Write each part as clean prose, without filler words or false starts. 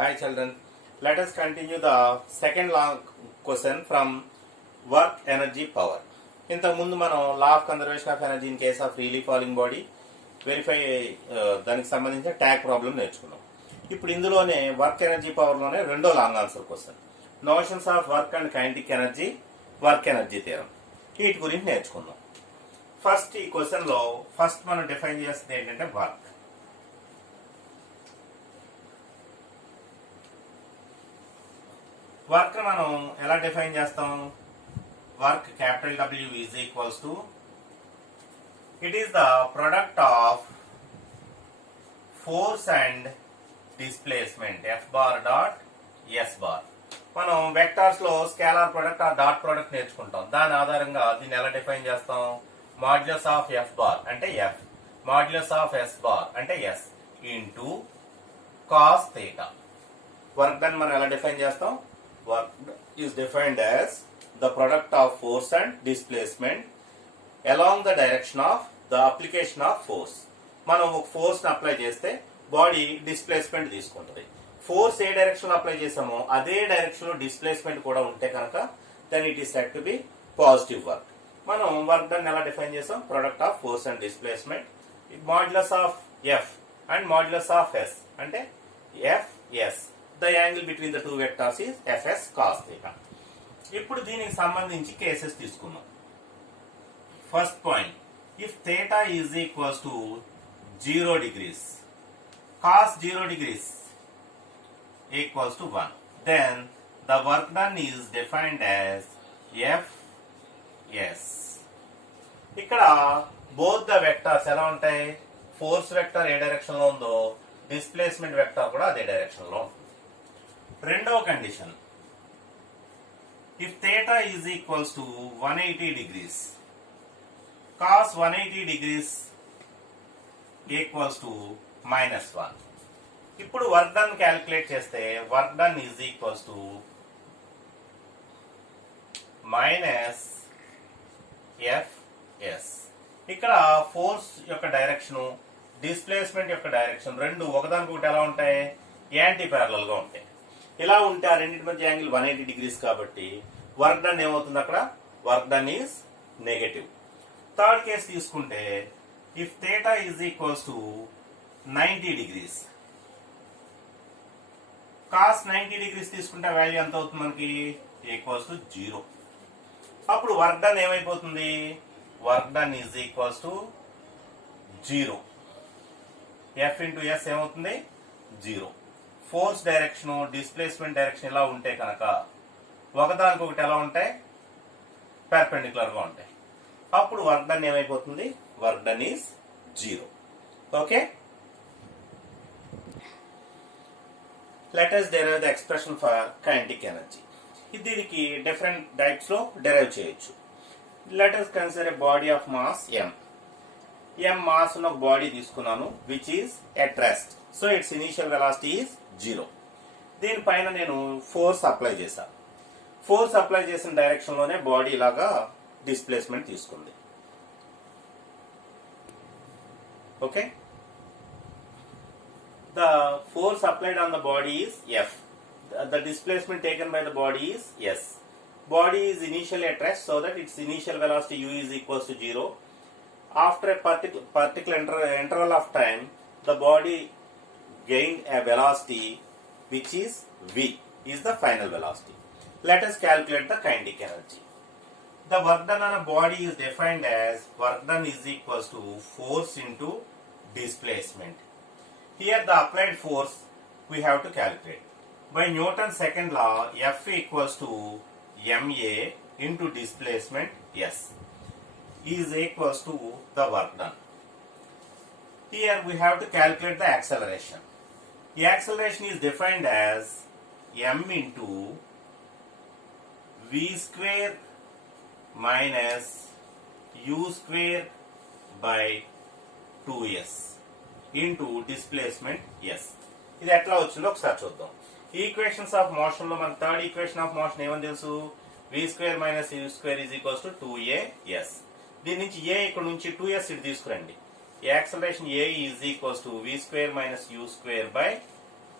Hi children, let us continue the second long question from work energy power. ఇంతకు ముందు మనం law of conservation of energy in case of freely falling body verify దానికి సంబంధించిన tag problem నేర్చుకున్నాం. ఇప్పుడు ఇందులోనే work energy పవర్లోనే రెండో long answer question, notions of work and kinetic energy, work energy theorem, వీటి గురించి నేర్చుకున్నాం. ఫస్ట్ ఈ క్వశ్చన్లో ఫస్ట్ మనం డిఫైన్ చేస్తుంది ఏంటంటే వర్క్. వర్క్ మనం ఎలా డిఫైన్ చేస్తాం? Work capital W is equals to, it is the product of force and displacement F bar dot S bar. మనం వెక్టార్స్ లో స్కేలార్ ప్రొడక్ట్ ఆ డాట్ ప్రొడక్ట్ నేర్చుకుంటాం. దాని ఆధారంగా దీన్ని ఎలా డిఫైన్ చేస్తాం? మాడ్యులస్ ఆఫ్ F బార్ అంటే F, modulus of S bar అంటే S into cos theta. Work done మనం ఎలా డిఫైన్ చేస్తాం? Work is defined as the product of force and displacement along the direction of the application of force. మనం ఒక force ని apply చేస్తే body displacement తీసుకుంటుంది. Force ఏ డైరెక్షన్ లో అప్లై చేసామో అదే డైరెక్షన్ లో డిస్ప్లేస్మెంట్ కూడా ఉంటే కనుక then it is said to be positive work. మనం వర్క్ డన్ ఎలా డిఫైన్ చేసాం? Product of force and displacement modulus of f and modulus of s అంటే f s. The angle between the two vectors is Fs cos theta. ఇప్పుడు దీనికి సంబంధించి cases తీసుకున్నాం. First point, if theta is equals to 0 degrees, cos 0 degrees equals to 1, then the work done is defined as Fs. ఇక్కడ both the vectors ఎలా ఉంటాయి? Force vector ఏ direction లో ఉందో displacement vector కూడా అదే డైరెక్షన్ లో ఉంటుంది. రెండవ condition, if theta is equals to 180 degrees, cos 180 degrees equals to -1. ఇప్పుడు వర్క్ డన్ క్యాలిక్యులేట్ చేస్తే work done is equals to -Fs. ఇక్కడ ఫోర్స్ యొక్క డైరెక్షన్, డిస్ప్లేస్మెంట్ యొక్క డైరెక్షన్ రెండు ఒకదానికొకటి ఎలా ఉంటాయి? యాంటీ ప్యారలల్ గా ఉంటాయి. ఇలా ఉంటే ఆ రెండింటి మధ్య యాంగిల్ 180 degrees కాబట్టి వర్క్ డన్ ఏమవుతుంది? అక్కడ work done is negative. Third case తీసుకుంటే if theta is equals to 90 degrees, cos 90 degrees తీసుకుంటే వాల్యూ ఎంత అవుతుంది మనకి? Equals to 0. అప్పుడు వర్క్ డన్ ఏమైపోతుంది? Work done is equals to 0. F into s ఏమవుతుంది? 0. ఫోర్స్ డైరెక్షన్, డిస్ప్లేస్మెంట్ డైరెక్షన్ ఇలా ఉంటే కనుక ఒకదానికొకటి ఎలా ఉంటాయి? పెర్పెండిక్యులర్ గా ఉంటాయి. అప్పుడు వర్క్ డన్ ఏమైపోతుంది? Work done is 0. Okay, let us derive the expression for kinetic energy. దీనికి డిఫరెంట్ టైప్స్ లో డెరైవ్ చేయొచ్చు. Let us consider a body of mass m. m mass ఉన్న ఒక బాడీ తీసుకున్నాను which is at rest. So it's initial velocity is 0. దీనిపైన నేను force apply చేశాను. Force apply చేసిన డైరెక్షన్ లోనే బాడీ లాగా డిస్ప్లేస్మెంట్ తీసుకుంది. Okay, the force applied on the body is F. The displacement taken by the body is S. Body is initial at rest so that it's initial velocity u is equals to 0. After a particular interval of time, the body gained a velocity which is v, is the final velocity. Let us calculate the kinetic energy. The work done on a body is defined as work done is equals to force into displacement. Here the applied force we have to calculate. By Newton's second law, F equals to ma into displacement S is equals to the work done. Here we have to calculate the acceleration. The acceleration is defined as m into v square minus u square by 2s into displacement s. ఇది ఎట్లా వచ్చిందో ఒకసారి చూద్దాం. Equations of motion లో మన third equation of motion ఏమని తెలుసు? v square minus u square is equals to 2as. దీని నుంచి a ఇక్కడ నుంచి 2s ఇటు తీసుకురండి. Acceleration a is equals to v square minus u square by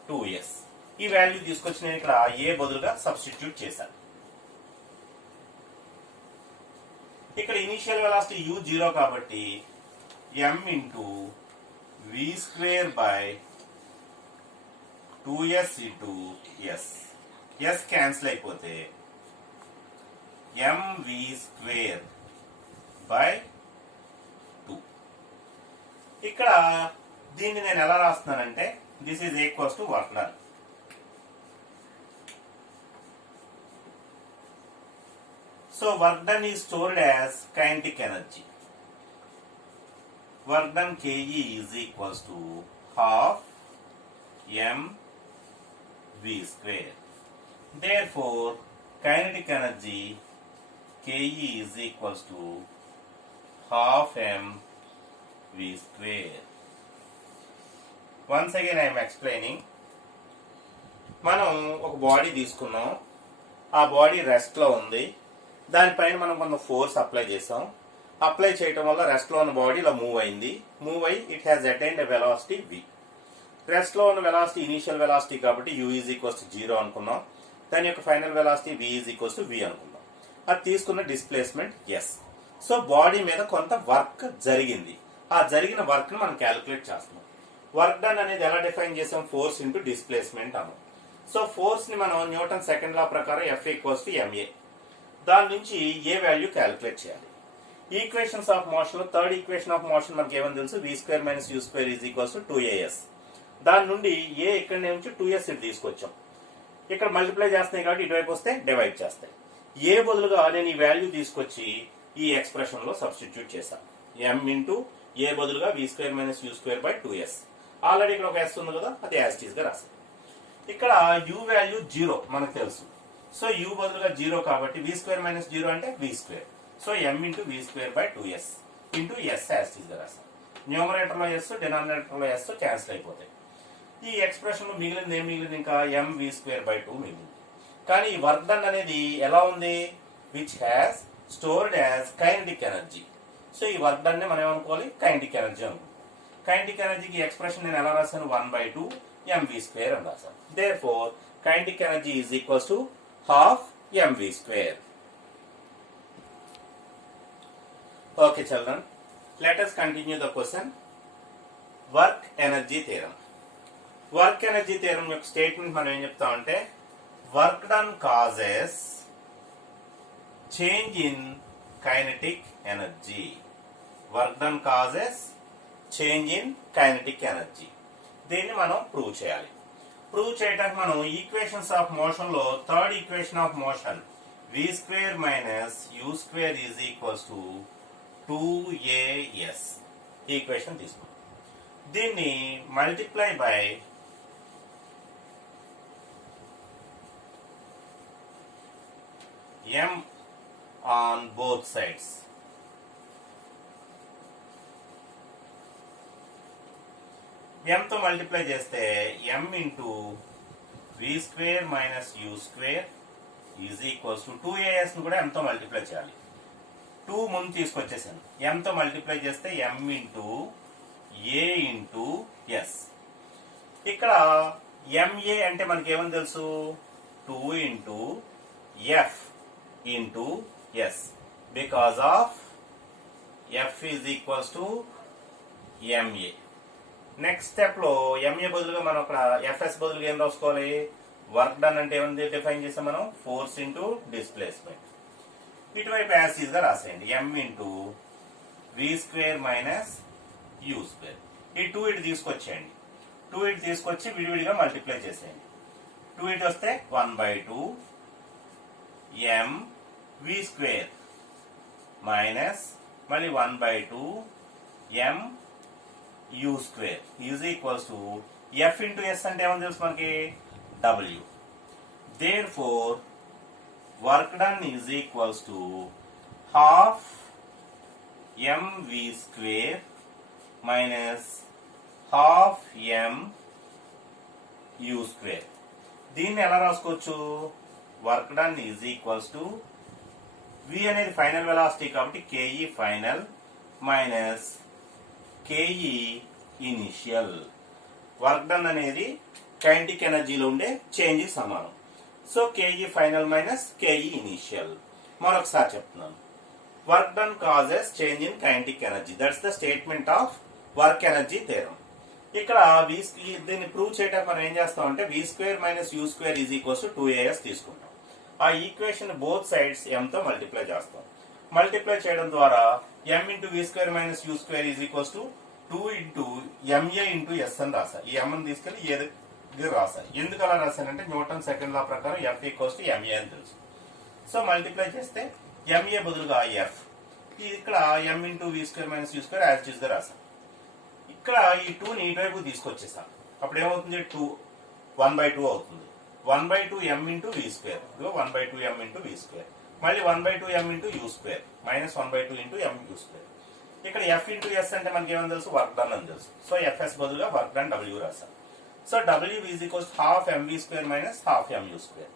2s. ఈ వాల్యూ తీసుకొచ్చి నేను ఇక్కడ ఏ బదులుగా సబ్స్టిట్యూట్ చేశాను. ఇక్కడ ఇనిషియల్ వెలాసిటీ u 0 కాబట్టి m into v square by 2s into s cancel అయిపోతే mv స్క్వేర్ బై 2. ఇక్కడ దీన్ని నేను ఎలా రాస్తున్నానంటే this is equals to work done. So work done is stored as kinetic energy. Work done Ke is equals to half mv square. Therefore, kinetic energy Ke is equals to half mv square. Once again I am explaining. మనం ఒక body తీసుకున్నాం, ఆ body rest లో ఉంది, దానిపైన మనం కొంత force apply చేసాం. అప్లై చేయడం వల్ల రెస్ట్ లో ఉన్న బాడీ ఇలా మూవ్ అయింది. మూవ్ అయ్యి it has attained a velocity v. Rest లో ఉన్న వెలాసిటీ ఇనిషియల్ వెలాసిటీ కాబట్టి u ఈజ్ ఈక్వల్స్ టు 0 అనుకున్నాం. దాని యొక్క final velocity v is equals to v అనుకున్నాం. అది తీసుకున్న డిస్ప్లేస్మెంట్ s. సో బాడీ మీద కొంత వర్క్ జరిగింది. ఆ జరిగిన వర్క్ ని మనం క్యాలిక్యులేట్ చేస్తున్నాం. వర్క్ డన్ అనేది ఎలా డిఫైన్ చేసాం? ఫోర్స్ ఇంటూ డిస్ప్లేస్మెంట్ అన్నాం. సో ఫోర్స్ ని మనం న్యూటన్ సెకండ్ లా ప్రకారం F ఈక్వల్స్ టు ma. దాని నుంచి ఏ వాల్యూ క్యాలిక్యులేట్ చేయాలి? ఈక్వేషన్స్ ఆఫ్ మోషన్ లో థర్డ్ ఈక్వేషన్ ఆఫ్ మోషన్ మనకి ఏమని తెలుసు? v square minus u square is equals to 2as. దాని నుండి ఏ ఇక్కడ నుంచి 2s ఇది తీసుకొచ్చాం. ఇక్కడ మల్టిప్లై చేస్తున్నాయి కాబట్టి ఇటువైపు వస్తే డివైడ్ చేస్తాయి. ఏ బదులుగా నేను ఈ వాల్యూ తీసుకొచ్చి ఈ ఎక్స్ప్రెషన్ లో సబ్స్టిట్యూట్ చేశాను. m ఇంటూ ఏ బదులుగా v square minus u square by 2s. Already ఇక్కడ ఒక s ఉంది కదా, అది యాజ్ ఇట్ ఈజ్ గా రాస్తాను. ఇక్కడ u వాల్యూ 0 మనకు తెలుసు. సో u బదులుగా 0 కాబట్టి v స్క్వేర్ మైనస్ 0 అంటే v square. So m into v square by 2s into s as it is గా రాస్తాను. న్యూమరేటర్ లో s, డినామినేటర్ లో s క్యాన్సిల్ అయిపోతాయి. ఈ ఎక్స్ప్రెషన్ లో మిగిలింది ఏం మిగిలింది? ఇంకా mv స్క్వేర్ బై 2 మిగిలింది. కానీ ఈ వర్క్ డన్ అనేది ఎలా ఉంది? Which has stored as kinetic energy. So ఈ వర్క్ డన్ ని మనం ఏమనుకోవాలి? కైనెటిక్ ఎనర్జీ అనుకోవాలి. కైనెటిక్ ఎనర్జీకి ఎక్స్ప్రెషన్ నేను ఎలా రాశాను? 1/2 mv స్క్వేర్ అని రాశాను. Therefore kinetic energy is equals to half mv square. Okay children, let us continue the question. Work energy theorem. Work energy theorem యొక్క స్టేట్మెంట్ మనం ఏం చెప్తామంటే work done causes change in kinetic energy. Work done causes change in kinetic energy. దీన్ని మనం prove చేయాలి. Prove చేయడానికి మనం equations of motion లో third equation of motion v square minus u square is equals to 2as equation తీసుకుంటాం. దీన్ని multiply by m on both sides. m తో multiply చేస్తే m into v square minus u square is equals to 2as ను కూడా m తో multiply చేయాలి. 2 ముందు తీసుకొచ్చేసాను. m తో మల్టిప్లై చేస్తే m into a into s. ఇక్కడ ma అంటే మనకి ఏమని తెలుసు? 2 into f into s because of f is equals to ma. Next step లో ఎంఏ బదులుగా మనం అక్కడ ఎఫ్ఎస్ బదులుగా ఏం రాసుకోవాలి? వర్క్ డన్ అంటే ఏమైంది డిఫైన్ చేసాం మనం? Force into displacement. ఇటువైపు యాజ్ ఈజ్ గా రాసేయండి. m into v square minus u square. ఈ 2 ఇటు తీసుకొచ్చేయండి. 2 ఇటు తీసుకొచ్చి విడివిడిగా మల్టిప్లై చేసేయండి. 2 ఇటు వస్తే 1/2 m v స్క్వేర్ మైనస్ మళ్ళీ 1/2 m u square is equals to f into s అంటే ఏమని తెలుసు మనకి? w. Therefore work done is equals to half mv square minus half m u square. దీన్ని ఎలా రాసుకోవచ్చు? Work done is equals to v అనేది final velocity కాబట్టి ke final minus ke initial. Work done అనేది కైనటిక్ ఎనర్జీలో ఉండే change సమానం. So KE final minus KE initial. మరొకసారి చెప్తున్నాను. Work done causes change in kinetic energy. That's the statement of work energy theorem. ఇక్కడ దీన్ని prove చేయడానికి మనం ఏం చేస్తాం అంటే v square minus U square is equals to 2as తీసుకుంటాం. ఆ ఈక్వేషన్ బోత్ సైడ్స్ m తో మల్టిప్లై చేస్తాం. మల్టిప్లై చేయడం ద్వారా m into v square minus U square is equals to 2 into ma into s అని రాసా. ఈ m ని తీసుకెళ్లి ఇది రాసా. ఎందుకు అలా రాశానంటే న్యూటన్ సెకండ్ లా ప్రకారం f ఈక్వల్స్ టు ma అని తెలుసు. సో మల్టిప్లై చేస్తే ma బదులుగా f, ఇక్కడ m into v square minus U square as it is గా రాసా. ఇక్కడ ఈ 2 ని ఇటువైపు తీసుకొచ్చేస్తాం. అప్పుడు ఏమవుతుంది, 1/2 అవుతుంది. 1/2 m into v square, 1/2 m into v square, మళ్ళీ 1/2 m into you square minus 1/2 into m you square. ఇక్కడ f ఇంటూ s అంటే మనకి ఏమని తెలుసు, వర్క్ డన్ అని తెలుసు. సో fs బదులుగా వర్క్ డన్ w రాసాం. So w is equals half mv square minus half mu square.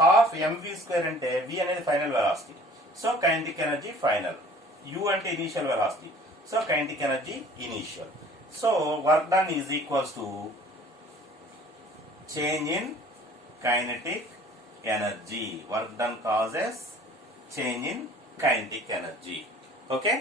Half mv square అంటే v అనేది final velocity, so kinetic energy final. u అంటే initial velocity, so kinetic energy initial. So work done is equals to change in kinetic energy. Work done causes change in kinetic energy. Okay.